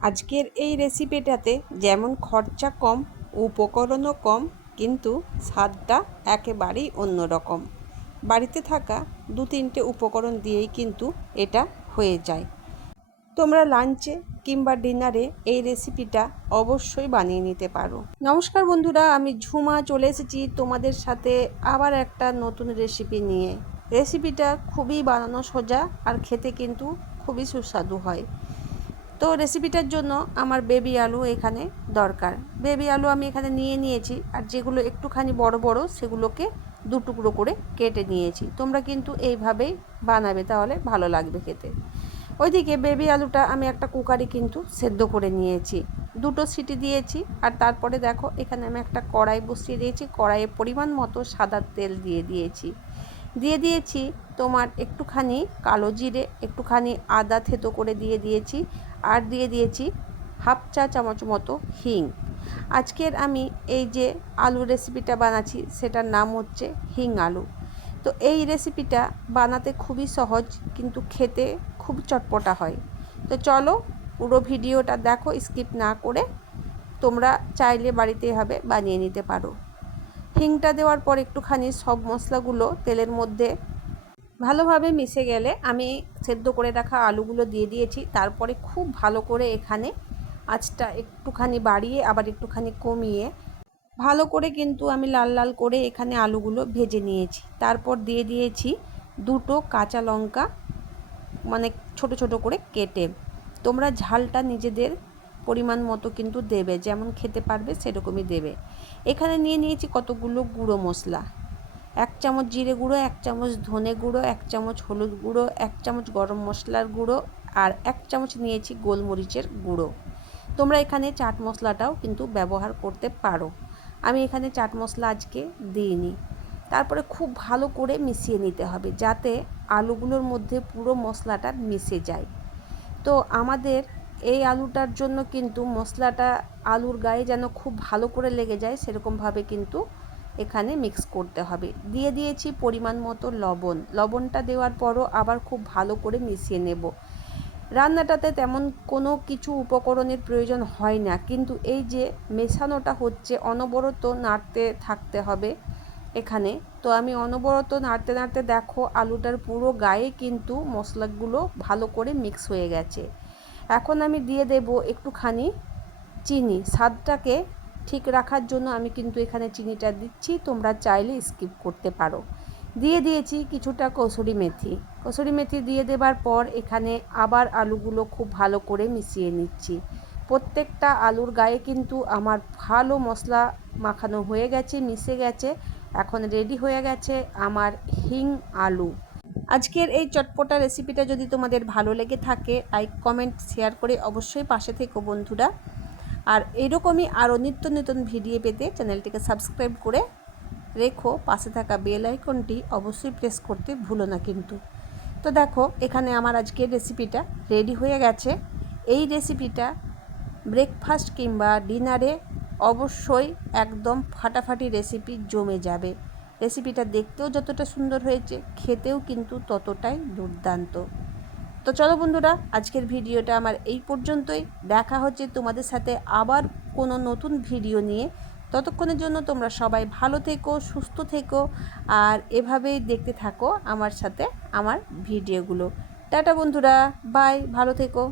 আজকের এই রেসিপিটাতে যেমন খরচা কম, উপকরণও কম, কিন্তু স্বাদটা একেবারেই অন্যরকম। বাড়িতে থাকা 2-3টে উপকরণ দিয়েই কিন্তু এটা হয়ে যায়। তোমরা লাঞ্চে কিংবা ডিনারে এই রেসিপিটা অবশ্যই বানিয়ে নিতে পারো। নমস্কার বন্ধুরা, আমি ঝুমা চলে এসেছি তোমাদের সাথে আবার একটা নতুন রেসিপি নিয়ে। রেসিপিটা খুবই বানানো সোজা আর খেতে কিন্তু খুবই সুস্বাদু হয়। তো রেসিপিটার জন্য আমার বেবি আলু এখানে দরকার। বেবি আলু আমি এখানে নিয়েছি, আর যেগুলো একটুখানি বড় বড় সেগুলোকে 2 টুকরো করে কেটে নিয়েছি। তোমরা কিন্তু এইভাবেই বানাবে, তাহলে ভালো লাগবে খেতে। ওইদিকে বেবি আলুটা আমি একটা কুকারে কিন্তু সেদ্ধ করে নিয়েছি, 2টো সিটি দিয়েছি। আর তারপরে দেখো এখানে আমি একটা কড়াই বসিয়ে দিয়েছি। কড়াইয়ে পরিমাণ মতো সাদা তেল দিয়ে দিয়েছি তোমার একটুখানি কালো জিরে, একটুখানি আদা থেতো করে দিয়েছি, আর দিয়ে দিয়েছি 1/2 চা চামচ মতো হিং। আজকের আমি এই যে আলু রেসিপিটা বানাচ্ছি সেটার নাম হচ্ছে হিং আলু। তো এই রেসিপিটা বানাতে খুবই সহজ, কিন্তু খেতে খুব চটপটা হয়। তো চলো পুরো ভিডিওটা দেখো স্কিপ না করে। তোমরা চাইলে বাড়িতে এভাবে বানিয়ে নিতে পারো। হিংটা দেওয়ার পর একটুখানি সব মশলাগুলো তেলের মধ্যে ভালোভাবে মিশে গেলে আমি সেদ্ধ করে রাখা আলুগুলো দিয়ে দিয়েছি। তারপরে খুব ভালো করে এখানে আঁচটা একটুখানি বাড়িয়ে আবার একটুখানি কমিয়ে ভালো করে কিন্তু আমি লাল লাল করে এখানে আলুগুলো ভেজে নিয়েছি। তারপর দিয়ে দিয়েছি 2টো কাঁচা লঙ্কা, মানে ছোট ছোট করে কেটে। তোমরা ঝালটা নিজেদের পরিমাণ মতো কিন্তু দেবে, যেমন খেতে পারবে সেরকমই দেবে। এখানে নিয়েছি কতগুলো গুঁড়ো মশলা। 1 চামচ জিরে গুঁড়ো, 1 চামচ ধনে গুঁড়ো, 1 চামচ হলুদ গুঁড়ো, 1 চামচ গরম মশলার গুঁড়ো, আর 1 চামচ নিয়েছি গোলমরিচের গুঁড়ো। তোমরা এখানে চাট মশলাটাও কিন্তু ব্যবহার করতে পারো। আমি এখানে চাট মশলা আজকে দিইনি। তারপরে খুব ভালো করে মিশিয়ে নিতে হবে, যাতে আলুগুলোর মধ্যে পুরো মশলাটা মিশে যায়। তো আমাদের এই আলুটার জন্য কিন্তু মশলাটা আলুর গায়ে যেন খুব ভালো করে লেগে যায়, সেরকমভাবে কিন্তু এখানে মিক্স করতে হবে। দিয়ে দিয়েছি পরিমাণ মতো লবণটা দেওয়ার পরও আবার খুব ভালো করে মিশিয়ে নেব। রান্নাটাতে তেমন কোনো কিছু উপকরণের প্রয়োজন হয় না, কিন্তু এই যে মেশানোটা হচ্ছে অনবরত নাড়তে থাকতে হবে এখানে। তো আমি অনবরত নাড়তে নাড়তে দেখো আলুটার পুরো গায়ে কিন্তু মশলাগুলো ভালো করে মিক্স হয়ে গেছে। এখন আমি দিয়ে দেব একটুখানি চিনি। স্বাদটাকে ঠিক রাখার জন্য আমি কিন্তু এখানে চিনিটা দিচ্ছি, তোমরা চাইলে স্কিপ করতে পারো। দিয়ে দিয়েছি কিছুটা কসুরি মেথি দিয়ে দেবার পর এখানে আবার আলুগুলো খুব ভালো করে মিশিয়ে নিচ্ছি। প্রত্যেকটা আলুর গায়ে কিন্তু আমার ভালো মশলা মাখানো হয়ে গেছে, মিশে গেছে। এখন রেডি হয়ে গেছে আমার হিং আলু। আজকের এই চটপটা রেসিপিটা যদি তোমাদের ভালো লেগে থাকে, লাইক কমেন্ট শেয়ার করে অবশ্যই পাশে থেকো বন্ধুরা। আর এরকমই আরও নিত্য নতুন ভিডিও পেতে চ্যানেলটিকে সাবস্ক্রাইব করে রেখো। পাশে থাকা বেল আইকনটি অবশ্যই প্রেস করতে ভুলো না কিন্তু। তো দেখো এখানে আমার আজকের রেসিপিটা রেডি হয়ে গেছে। এই রেসিপিটা ব্রেকফাস্ট কিংবা ডিনারে অবশ্যই একদম ফাটাফাটি রেসিপি, জমে যাবে। রেসিপিটা দেখতেও যতটা সুন্দর হয়েছে, খেতেও কিন্তু ততটাই দুর্দান্ত। তো চলো বন্ধুরা, আজকের ভিডিওটা আমার এই পর্যন্তই। দেখা হচ্ছে তোমাদের সাথে আবার কোনো নতুন ভিডিও নিয়ে। ততক্ষণের জন্য তোমরা সবাই ভালো থেকো, সুস্থ থেকো, আর এভাবেই দেখতে থাকো আমার সাথে আমার ভিডিওগুলো। টাটা বন্ধুরা, বাই, ভালো থেকো।